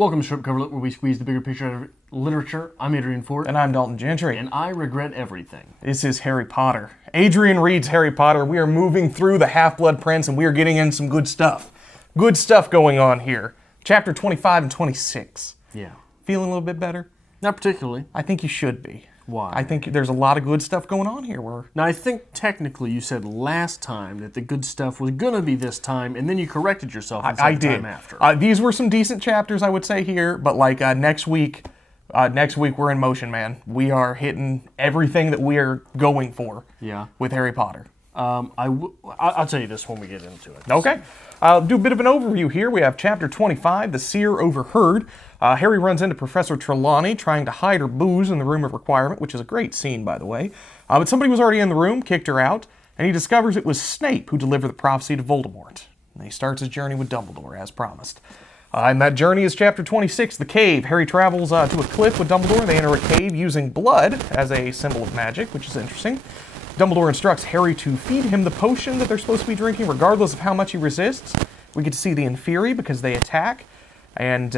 Welcome to Strip Cover Lit, where we squeeze the bigger picture out of literature. I'm Adrian Fort. And I'm Dalton Gentry. And I regret everything. This is Harry Potter. Adrian Reads Harry Potter. We are moving through the Half-Blood Prince, and we are getting in some good stuff. Good stuff going on here. Chapter 25 and 26. Yeah. Feeling a little bit better? Not particularly. I think you should be. Why? I think there's a lot of good stuff going on here. Now, I think technically you said last time that the good stuff was going to be this time, and then you corrected yourself and said I the did. time after. These were some decent chapters, I would say, here, but like next week we're in motion, man. We are hitting everything that we are going for with Harry Potter. I'll tell you this when we get into it. Okay. I'll do a bit of an overview here. We have Chapter 25, The Seer Overheard. Harry runs into Professor Trelawney trying to hide her booze in the room of requirement, which is a great scene, by the way. But somebody was already in the room, kicked her out, and he discovers it was Snape who delivered the prophecy to Voldemort. And he starts his journey with Dumbledore, as promised. And that journey is Chapter 26, The Cave. Harry travels to a cliff with Dumbledore. They enter a cave using blood as a symbol of magic, which is interesting. Dumbledore instructs Harry to feed him the potion that they're supposed to be drinking, regardless of how much he resists. We get to see the Inferi because they attack, and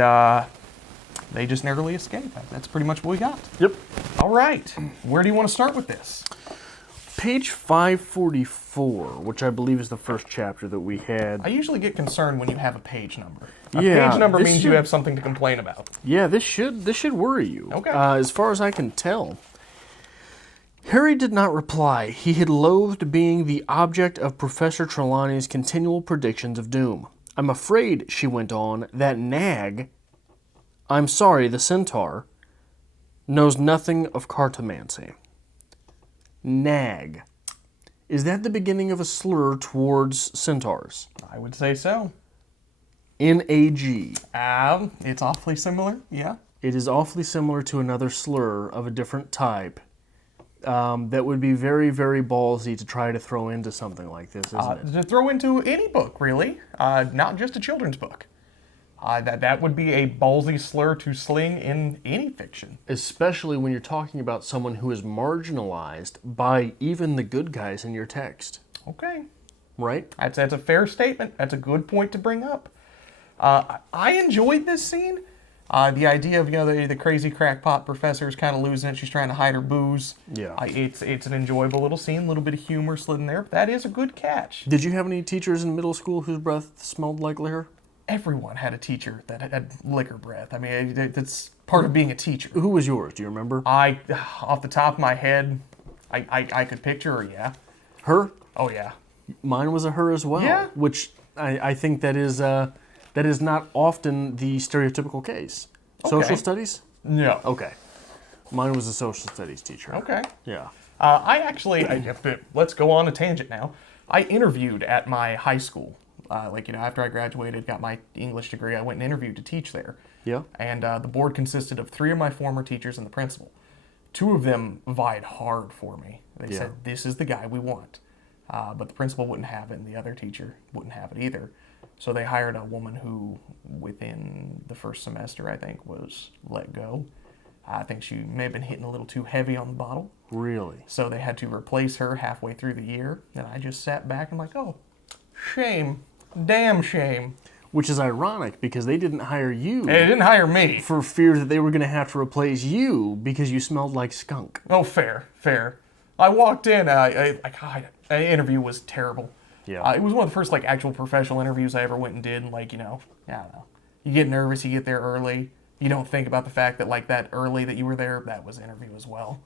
they just narrowly escape. That's pretty much what we got. Yep. All right. Where do you want to start with this? Page 544, which I believe is the first chapter that we had. I usually get concerned when you have a page number. Yeah, page number this means you have something to complain about. Yeah, this should worry you. Okay. As far as I can tell. Harry did not reply. He had loathed being the object of Professor Trelawney's continual predictions of doom. I'm afraid, she went on, that Nag, I'm sorry, the centaur, knows nothing of cartomancy. Nag. Is that the beginning of a slur towards centaurs? I would say so. N-A-G. It's awfully similar, yeah. It is awfully similar to another slur of a different type. That would be very, very ballsy to try to throw into something like this, isn't it? To throw into any book, really. Not just a children's book. That would be a ballsy slur to sling in any fiction. Especially when you're talking about someone who is marginalized by even the good guys in your text. Okay. Right? That's a fair statement. That's a good point to bring up. I enjoyed this scene. The idea of, the crazy crackpot professor is kind of losing it. She's trying to hide her booze. Yeah. It's an enjoyable little scene, a little bit of humor slid in there. But that is a good catch. Did you have any teachers in middle school whose breath smelled like liquor? Everyone had a teacher that had liquor breath. I mean, that's part of being a teacher. Who was yours? Do you remember? Off the top of my head, I could picture her, yeah. Her? Oh, yeah. Mine was a her as well. Yeah. Which I think that is not often the stereotypical case. Okay. Social studies? No. Okay. Mine was a social studies teacher. Okay. Yeah. Let's go on a tangent now. I interviewed at my high school. After I graduated, got my English degree, I went and interviewed to teach there. Yeah. And the board consisted of 3 of my former teachers and the principal. 2 of them vied hard for me. They said, this is the guy we want. But the principal wouldn't have it, and the other teacher wouldn't have it either. So they hired a woman who, within the first semester, I think, was let go. I think she may have been hitting a little too heavy on the bottle. Really? So they had to replace her halfway through the year. And I just sat back and I'm like, oh, shame. Damn shame. Which is ironic because they didn't hire you. They didn't hire me. For fear that they were going to have to replace you because you smelled like skunk. Oh, fair. I walked in, the interview was terrible. Yeah. It was one of the first actual professional interviews I ever went and did. And I don't know. You get nervous, you get there early. You don't think about the fact that that early that you were there, that was an interview as well.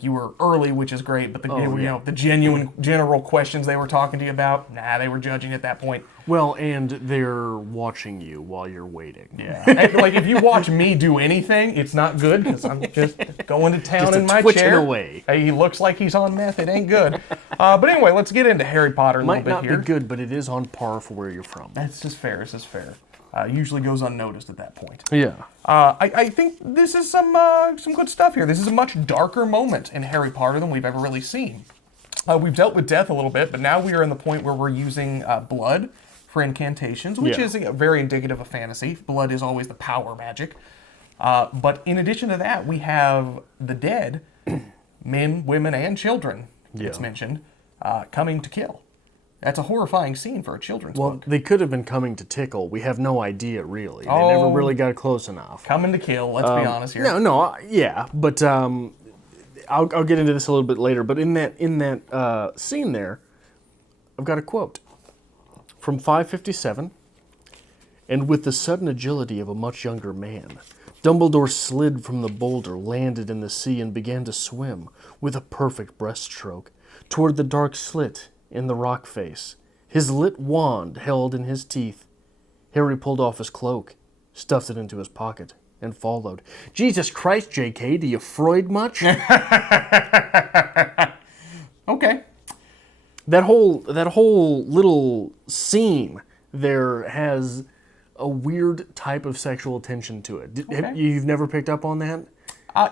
You were early, which is great, but the genuine general questions they were talking to you about, they were judging at that point. Well, and they're watching you while you're waiting. Yeah. If you watch me do anything, it's not good because I'm just going to town in my chair. Away. Hey, he looks like he's on meth. It ain't good. But anyway, let's get into Harry Potter a little bit here. Might not be good, but it is on par for where you're from. That's just fair. It's just fair. Usually goes unnoticed at that point. Yeah. I think this is some good stuff here. This is a much darker moment in Harry Potter than we've ever really seen. We've dealt with death a little bit, but now we are in the point where we're using blood for incantations, which is very indicative of fantasy. Blood is always the power magic. But in addition to that, we have the dead, men, women, and children, it's mentioned, coming to kill. That's a horrifying scene for a children's book. They could have been coming to tickle. We have no idea, really. They never really got close enough. Coming to kill, let's be honest here. Yeah, but I'll get into this a little bit later. But in that scene there, I've got a quote from 557. And with the sudden agility of a much younger man, Dumbledore slid from the boulder, landed in the sea, and began to swim with a perfect breaststroke toward the dark slit in the rock face, his lit wand held in his teeth. Harry pulled off his cloak, stuffed it into his pocket, and followed. Jesus Christ, J.K., do you Freud much? Okay. That whole little scene there has a weird type of sexual tension to it. You've never picked up on that?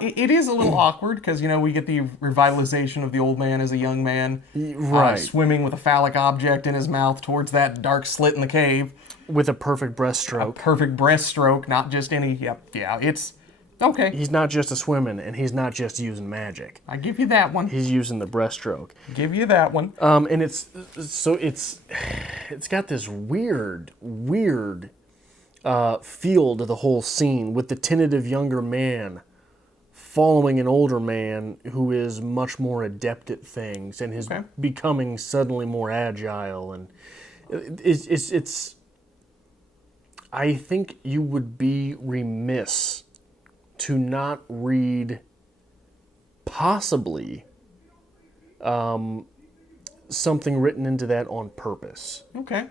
It is a little awkward because, we get the revitalization of the old man as a young man. Right. Swimming with a phallic object in his mouth towards that dark slit in the cave. With a perfect breaststroke. A perfect breaststroke, not just any... Yeah, it's... Okay. He's not just a swimming, and he's not just using magic. I give you that one. He's using the breaststroke. Give you that one. And it's got this weird feel to the whole scene with the tentative younger man following an older man who is much more adept at things and is becoming suddenly more agile, and it's I think you would be remiss to not read possibly something written into that on purpose. Okay.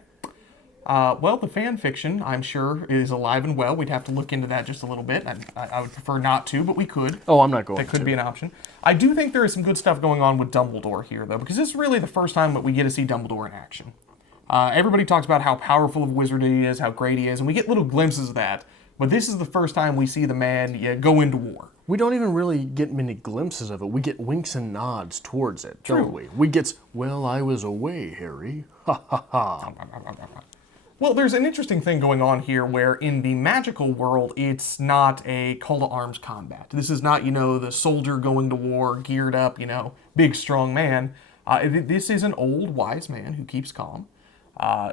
Well, the fan fiction, I'm sure, is alive and well. We'd have to look into that just a little bit. I would prefer not to, but we could. Oh, I'm not going to. That could be an option. I do think there is some good stuff going on with Dumbledore here, though, because this is really the first time that we get to see Dumbledore in action. Everybody talks about how powerful of a wizard he is, how great he is, and we get little glimpses of that. But this is the first time we see the man go into war. We don't even really get many glimpses of it. We get winks and nods towards it, don't we? We get, well, I was away, Harry. Ha, ha, ha. Well, there's an interesting thing going on here where in the magical world, it's not a call to arms combat. This is not, the soldier going to war, geared up, big, strong man. This is an old, wise man who keeps calm,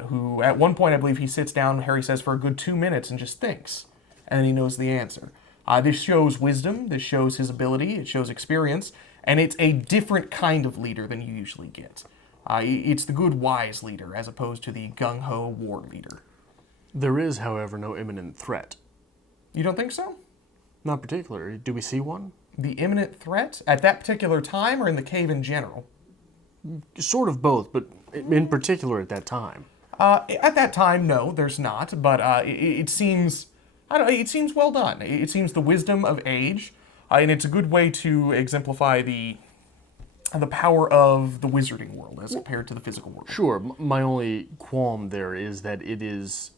who at one point, I believe he sits down, Harry says, for a good 2 minutes and just thinks, and then he knows the answer. This shows wisdom, this shows his ability, it shows experience, and it's a different kind of leader than you usually get. It's the good, wise leader, as opposed to the gung-ho war leader. There is, however, no imminent threat. You don't think so? Not particularly. Do we see one? The imminent threat? At that particular time, or in the cave in general? Sort of both, but in particular at that time. At that time, no, there's not, but it seems... it seems well done. It seems the wisdom of age, and it's a good way to exemplify the power of the wizarding world as compared to the physical world. Sure. My only qualm there is that it is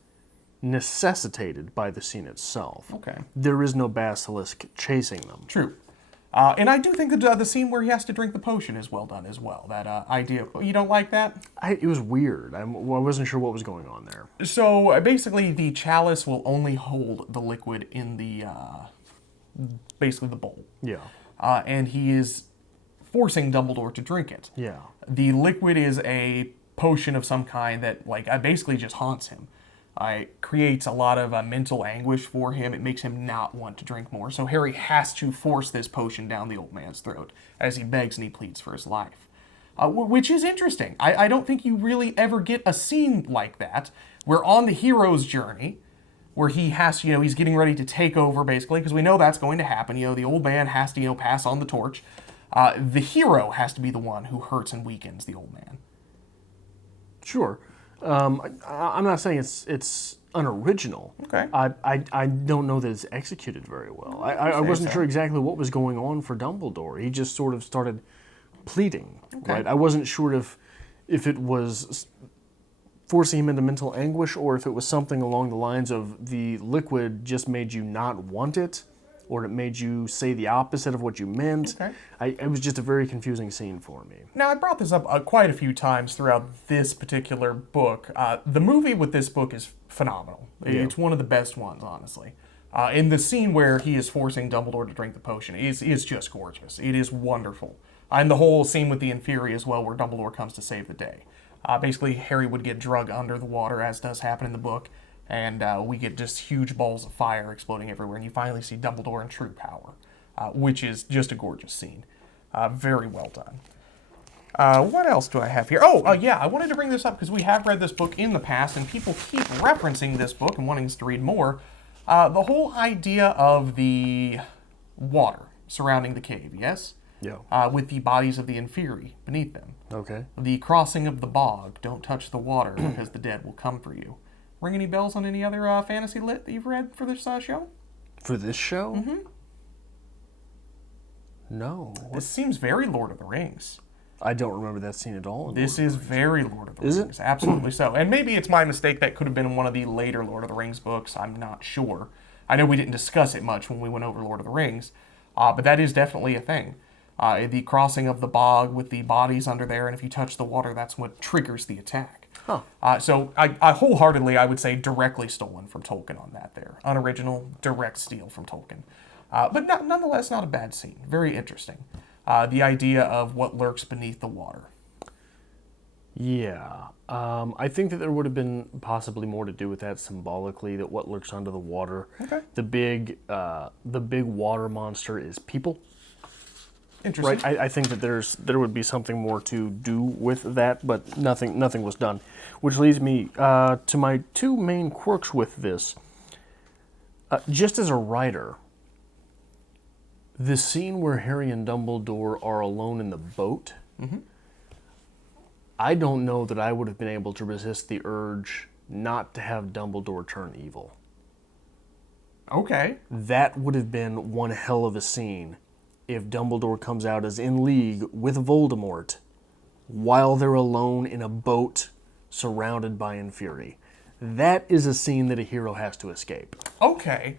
necessitated by the scene itself. Okay. There is no basilisk chasing them. True. And I do think that the scene where he has to drink the potion is well done as well. That idea. You don't like that? It was weird. I wasn't sure what was going on there. So basically the chalice will only hold the liquid in the, basically the bowl. Yeah. And he is forcing Dumbledore to drink it. Yeah. The liquid is a potion of some kind that, basically just haunts him. It creates a lot of mental anguish for him. It makes him not want to drink more. So Harry has to force this potion down the old man's throat as he begs and he pleads for his life. Which is interesting. I don't think you really ever get a scene like that. We're on the hero's journey where he has to, he's getting ready to take over, basically, because we know that's going to happen. The old man has to, pass on the torch. The hero has to be the one who hurts and weakens the old man. Sure. I'm not saying it's unoriginal. Okay. I don't know that it's executed very well. I wasn't sure exactly what was going on for Dumbledore. He just sort of started pleading. Okay. Right? I wasn't sure if it was forcing him into mental anguish or if it was something along the lines of the liquid just made you not want it, or it made you say the opposite of what you meant. Okay. It was just a very confusing scene for me. Now, I brought this up quite a few times throughout this particular book. The movie with this book is phenomenal. Yeah. It's one of the best ones, honestly. In the scene where he is forcing Dumbledore to drink the potion is just gorgeous. It is wonderful. And the whole scene with the Inferi as well, where Dumbledore comes to save the day. Basically, Harry would get drug under the water, as does happen in the book, and we get just huge balls of fire exploding everywhere, and you finally see Dumbledore in true power, which is just a gorgeous scene. Very well done. What else do I have here? Yeah, I wanted to bring this up because we have read this book in the past, and people keep referencing this book and wanting us to read more. The whole idea of the water surrounding the cave, yes? Yeah. With the bodies of the Inferi beneath them. Okay. The crossing of the bog, don't touch the water because the dead will come for you. Ring any bells on any other fantasy lit that you've read for this show? For this show? Mm-hmm. No. This seems very Lord of the Rings. I don't remember that scene at all. This is very Lord of the Rings. Is it? Absolutely so. And maybe it's my mistake. That could have been in one of the later Lord of the Rings books. I'm not sure. I know we didn't discuss it much when we went over Lord of the Rings, but that is definitely a thing. The crossing of the bog with the bodies under there, and if you touch the water, that's what triggers the attack. Huh. So I wholeheartedly, I would say, directly stolen from Tolkien on that there. Unoriginal, direct steal from Tolkien. But nonetheless, not a bad scene. Very interesting. The idea of what lurks beneath the water. Yeah. I think that there would have been possibly more to do with that symbolically, that what lurks under the water. Okay. The big water monster is people. Interesting. Right. I think that there would be something more to do with that, but nothing was done. Which leads me to my two main quirks with this. Just as a writer, the scene where Harry and Dumbledore are alone in the boat, mm-hmm. I don't know that I would have been able to resist the urge not to have Dumbledore turn evil. Okay. That would have been one hell of a scene if Dumbledore comes out as in league with Voldemort while they're alone in a boat surrounded by Inferi. That is a scene that a hero has to escape. Okay.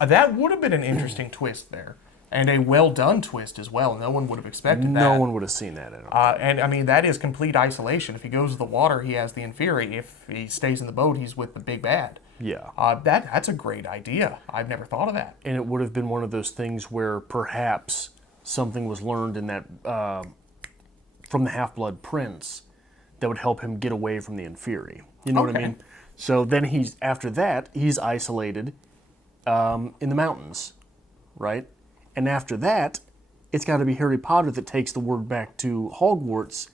That would have been an interesting twist there. And a well-done twist as well. No one would have expected that. No one would have seen that. And, I mean, that is complete isolation. If he goes to the water, he has the Inferi. If he stays in the boat, he's with the big bad. Yeah. That's a great idea. I've never thought of that. And it would have been one of those things where perhaps something was learned in that from the Half-Blood Prince that would help him get away from the Inferi. You know what I mean? So then after that, he's isolated in the mountains, right? And after that, it's got to be Harry Potter that takes the word back to Hogwarts.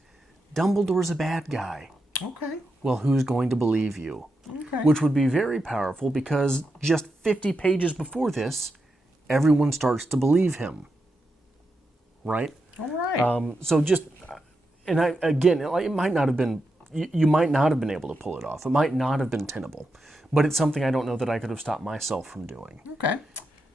Dumbledore's a bad guy. Okay. Well, who's going to believe you? Okay. Which would be very powerful because just 50 pages before this, everyone starts to believe him. Right? All right. It might not have been, you might not have been able to pull it off. It might not have been tenable. But it's something I don't know that I could have stopped myself from doing. Okay.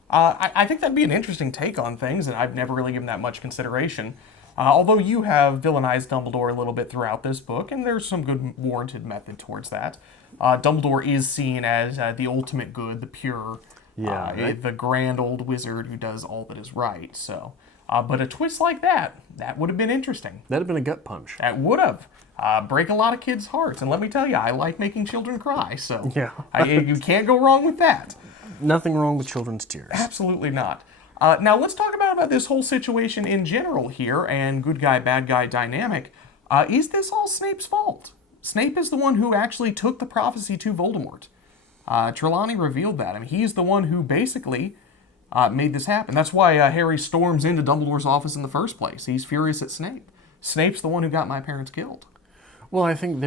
I think that'd be an interesting take on things, and I've never really given that much consideration. Although you have villainized Dumbledore a little bit throughout this book, and there's some good warranted method towards that. Dumbledore is seen as the ultimate good, the pure, the grand old wizard who does all that is right. So, but a twist like that would have been interesting. That'd have been a gut punch. That would have. Break a lot of kids' hearts, and let me tell you, I like making children cry, so yeah. You can't go wrong with that. Nothing wrong with children's tears. Absolutely not. Now let's talk about this whole situation in general here and good guy, bad guy dynamic. Is this all Snape's fault? Snape is the one who actually took the prophecy to Voldemort. Trelawney revealed that. I mean, he's the one who basically made this happen. That's why Harry storms into Dumbledore's office in the first place. He's furious at Snape. Snape's the one who got my parents killed. Well, I think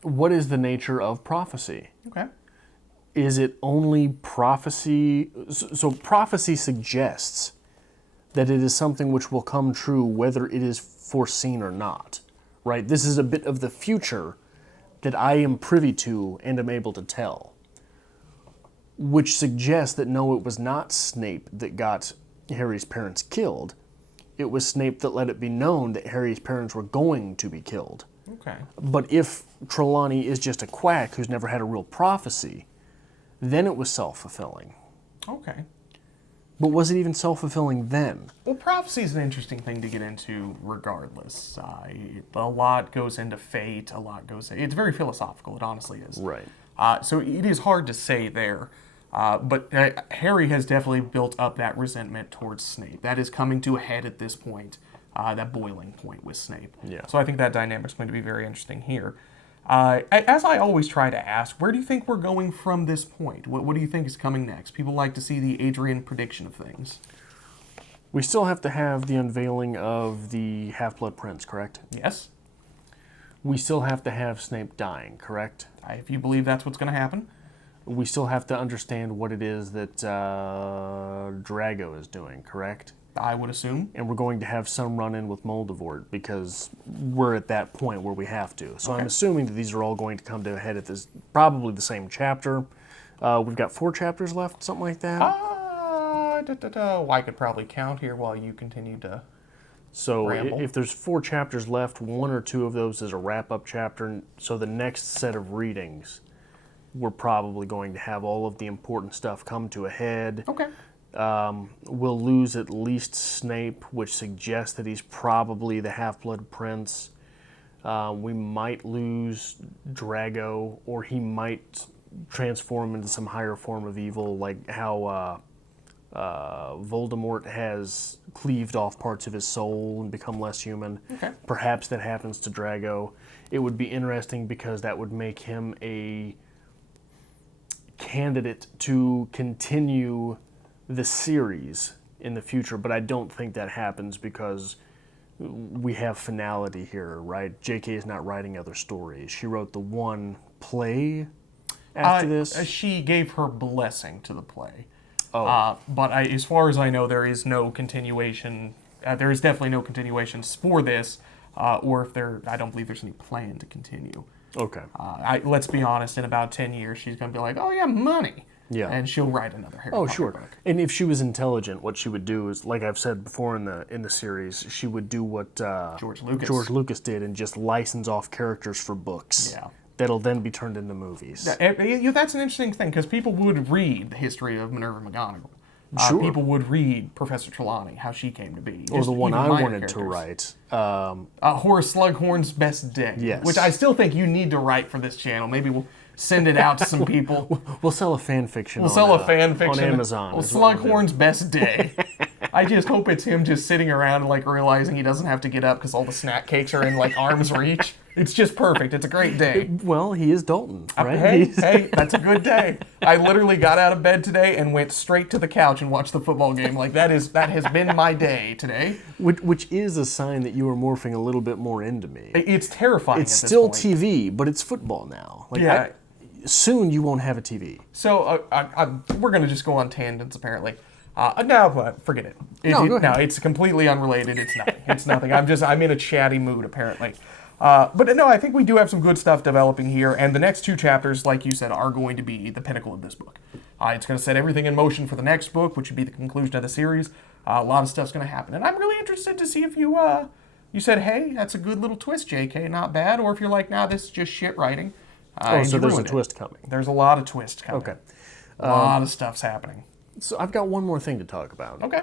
what is the nature of prophecy? Okay. Is it only prophecy? So prophecy suggests that it is something which will come true whether it is foreseen or not, right? This is a bit of the future that I am privy to and am able to tell, which suggests that no, it was not Snape that got Harry's parents killed. It was Snape that let it be known that Harry's parents were going to be killed. Okay. But if Trelawney is just a quack who's never had a real prophecy, then it was self-fulfilling. Okay. But was it even self-fulfilling then? Well, prophecy is an interesting thing to get into regardless. A lot goes into fate, it's very philosophical, it honestly is. Right. So it is hard to say there. But Harry has definitely built up that resentment towards Snape. That is coming to a head at this point. that boiling point with Snape. Yeah. So I think that dynamic's going to be very interesting here. As I always try to ask, where do you think we're going from this point? What do you think is coming next? People like to see the Adrian prediction of things. We still have to have the unveiling of the Half-Blood Prince, correct? Yes. We still have to have Snape dying, correct? If you believe that's what's going to happen. We still have to understand what it is that Drago is doing, correct? I would assume. And we're going to have some run-in with Moldavort because we're at that point where we have to. So I'm assuming that these are all going to come to a head at this, probably the same chapter. We've got 4 chapters left, something like that. I could probably count here while you continue to ramble. If there's 4 chapters left, 1 or 2 of those is a wrap-up chapter. So the next set of readings, we're probably going to have all of the important stuff come to a head. Okay. We'll lose at least Snape, which suggests that he's probably the Half-Blood Prince. We might lose Drago, or he might transform into some higher form of evil, like how Voldemort has cleaved off parts of his soul and become less human. Okay. Perhaps that happens to Drago. It would be interesting because that would make him a candidate to continue the series in the future, but I don't think that happens because we have finality here, right? J.K. is not writing other stories. She wrote the one play after this. She gave her blessing to the play. Oh. But as far as I know, there is no continuation. There is definitely no continuations for this, or if I don't believe there's any plan to continue. Okay. Let's be honest, in about 10 years, she's going to be like, oh yeah, money. Yeah. And she'll write another Harry Potter sure. book. And if she was intelligent, what she would do is, like I've said before in the series, she would do what George Lucas did and just license off characters for books. Yeah. That'll then be turned into movies. That's an interesting thing, because people would read the history of Minerva McGonagall. Sure. People would read Professor Trelawney, how she came to be. Or the one I wanted characters. to write. Horace Slughorn's Best Day. Yes. Which I still think you need to write for this channel. Maybe we'll send it out to some people. We'll sell a fan fiction. We'll sell a fan fiction on Amazon. Well, Slughorn's Best Day. I just hope it's him just sitting around and like realizing he doesn't have to get up because all the snack cakes are in like arm's reach. It's just perfect. It's a great day. Well, he is Dalton, right? Hey, that's a good day. I literally got out of bed today and went straight to the couch and watched the football game. Like that has been my day today. Which is a sign that you are morphing a little bit more into me. It's terrifying. It's still TV, but it's football now. Like, yeah. Soon you won't have a TV. So we're going to just go on tangents, apparently. No, forget it. Go ahead. No, it's completely unrelated. It's nothing. It's nothing. I'm in a chatty mood, apparently. But no, I think we do have some good stuff developing here, and the next 2 chapters, like you said, are going to be the pinnacle of this book. It's going to set everything in motion for the next book, which would be the conclusion of the series. A lot of stuff's going to happen, and I'm really interested to see if you said, hey, that's a good little twist, JK, not bad, or if you're like, nah, this is just shit writing. So there's a twist coming. There's a lot of twists coming. Okay. A lot of stuff's happening. So I've got one more thing to talk about. Okay.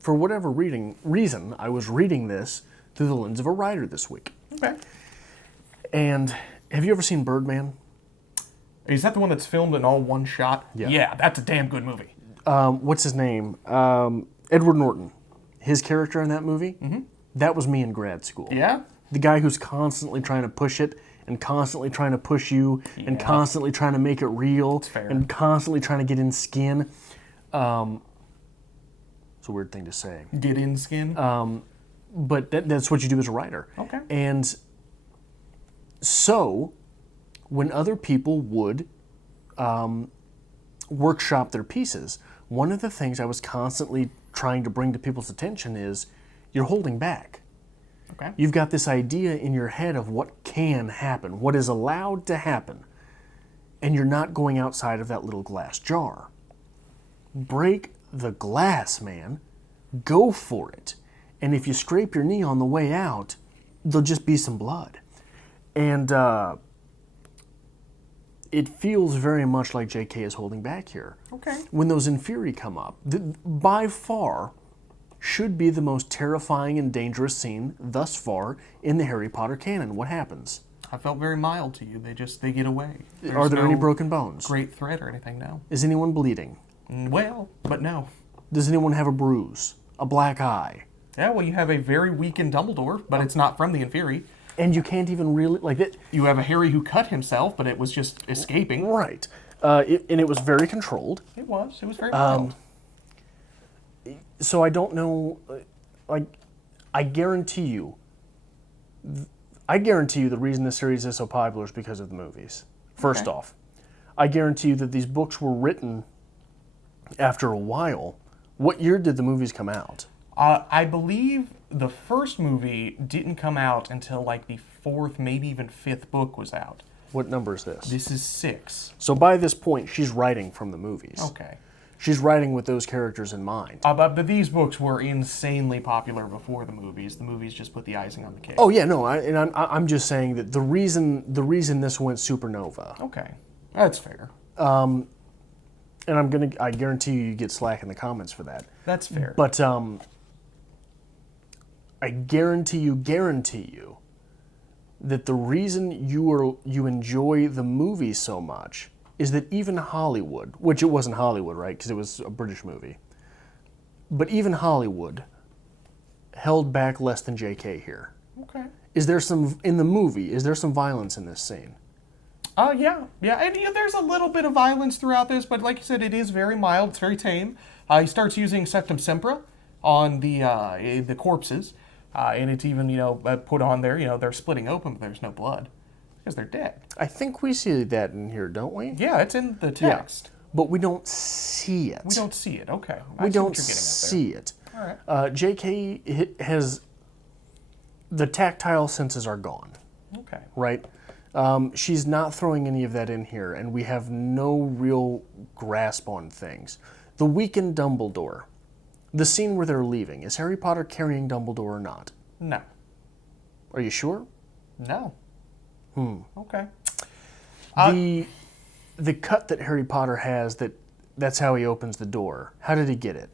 For whatever reason, I was reading this through the lens of a writer this week. Okay. And have you ever seen Birdman? Is that the one that's filmed in all one shot? Yeah. Yeah, that's a damn good movie. What's his name? Edward Norton. His character in that movie? Mm-hmm. That was me in grad school. Yeah? The guy who's constantly trying to push it and constantly trying to push you and constantly trying to make it real and constantly trying to get in skin. It's a weird thing to say. Get in skin? But that's what you do as a writer. Okay. And so, when other people would workshop their pieces, one of the things I was constantly trying to bring to people's attention is you're holding back. Okay. You've got this idea in your head of what can happen, what is allowed to happen, and you're not going outside of that little glass jar. Break the glass, man. Go for it. And if you scrape your knee on the way out, there'll just be some blood. And it feels very much like JK is holding back here. Okay. When those Inferi come up, by far should be the most terrifying and dangerous scene thus far in the Harry Potter canon. What happens? I felt very mild to you. They get away. Are there any broken bones? Great threat or anything, no. Is anyone bleeding? Well, but no. Does anyone have a bruise? A black eye? Yeah, well, you have a very weakened Dumbledore, but it's not from the Inferi. And you can't even really, like it. You have a Harry who cut himself, but it was just escaping. Right. And it was very controlled. It was very mild. So I don't know, like, I guarantee you the reason this series is so popular is because of the movies. First off, I guarantee you that these books were written after a while. What year did the movies come out? I believe the first movie didn't come out until like the 4th, maybe even 5th book was out. What number is this? This is 6. So by this point, she's writing from the movies. Okay. She's writing with those characters in mind. But these books were insanely popular before the movies. The movies just put the icing on the cake. Oh yeah, no, I'm just saying that the reason this went supernova. Okay, that's fair. And I guarantee you get slack in the comments for that. That's fair. But I guarantee you that the reason you enjoy the movie so much is that even Hollywood, which it wasn't Hollywood, right? Because it was a British movie. But even Hollywood held back less than JK here. Okay. Is there some violence in this scene? Yeah. And there's a little bit of violence throughout this, but like you said, it is very mild. It's very tame. He starts using Sectum Sempra on the corpses, and it's even put on there. They're splitting open, but there's no blood because they're dead. I think we see that in here, don't we? Yeah, it's in the text. Yeah, but we don't see it. We don't see it. Okay. We don't see it. All right. JK has the tactile senses are gone. Okay. Right. She's not throwing any of that in here, and we have no real grasp on things. The weakened Dumbledore. The scene where they're leaving. Is Harry Potter carrying Dumbledore or not? No. Are you sure? No. Okay. The cut that Harry Potter has, that's how he opens the door. How did he get it?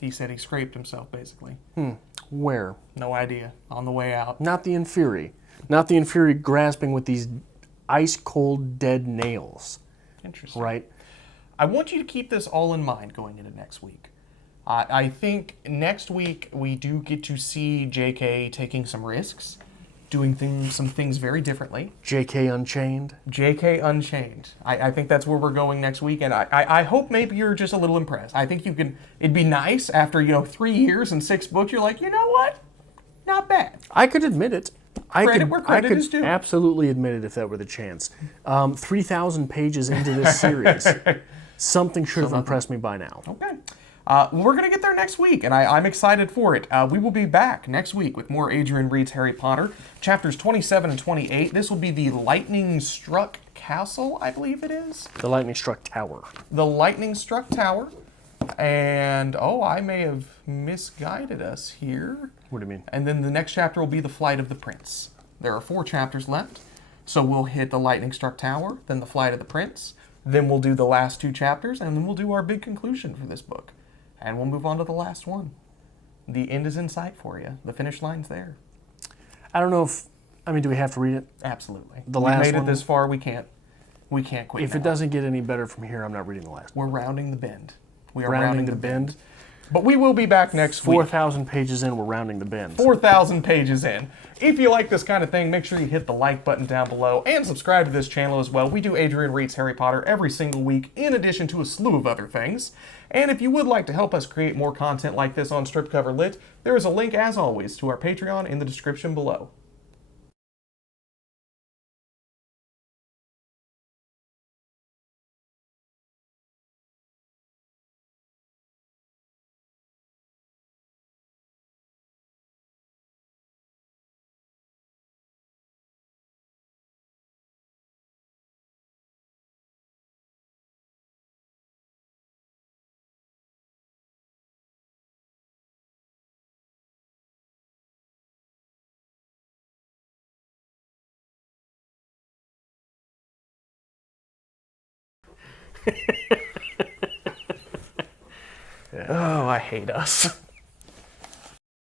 He said he scraped himself, basically. Where? No idea. On the way out. Not the Inferi. Not the Inferi grasping with these ice-cold, dead nails. Interesting. Right? I want you to keep this all in mind going into next week. I think next week we do get to see JK taking some risks, doing some things very differently. JK Unchained? JK Unchained. I think that's where we're going next week, and I hope maybe you're just a little impressed. I think it'd be nice after 3 years and 6 books, you're like, you know what? Not bad. I could admit it. Credit where credit is due. Absolutely admit it if that were the chance. 3,000 pages into this series. Something should have impressed me by now. Okay. We're going to get there next week, and I'm excited for it. We will be back next week with more Adrian Reads Harry Potter, chapters 27 and 28. This will be the Lightning Struck Castle, I believe it is. The Lightning Struck Tower. The Lightning Struck Tower. And, I may have misguided us here. What do you mean? And then the next chapter will be the Flight of the Prince. There are 4 chapters left. So we'll hit the Lightning Struck Tower, then the Flight of the Prince. Then we'll do the last 2 chapters, and then we'll do our big conclusion for this book. And we'll move on to the last one. The end is in sight for you. The finish line's there. I don't know do we have to read it? Absolutely. The last We've made one? it this far, we can't quit If now. it doesn't get any better from here, I'm not reading the last one. We're rounding the bend. We are Rounding the bend. But we will be back next week. 4,000 pages in, we're rounding the bend. 4,000 pages in. If you like this kind of thing, make sure you hit the like button down below and subscribe to this channel as well. We do Adrian Reads Harry Potter every single week, in addition to a slew of other things. And if you would like to help us create more content like this on Strip Cover Lit, there is a link, as always, to our Patreon in the description below. Oh, I hate us.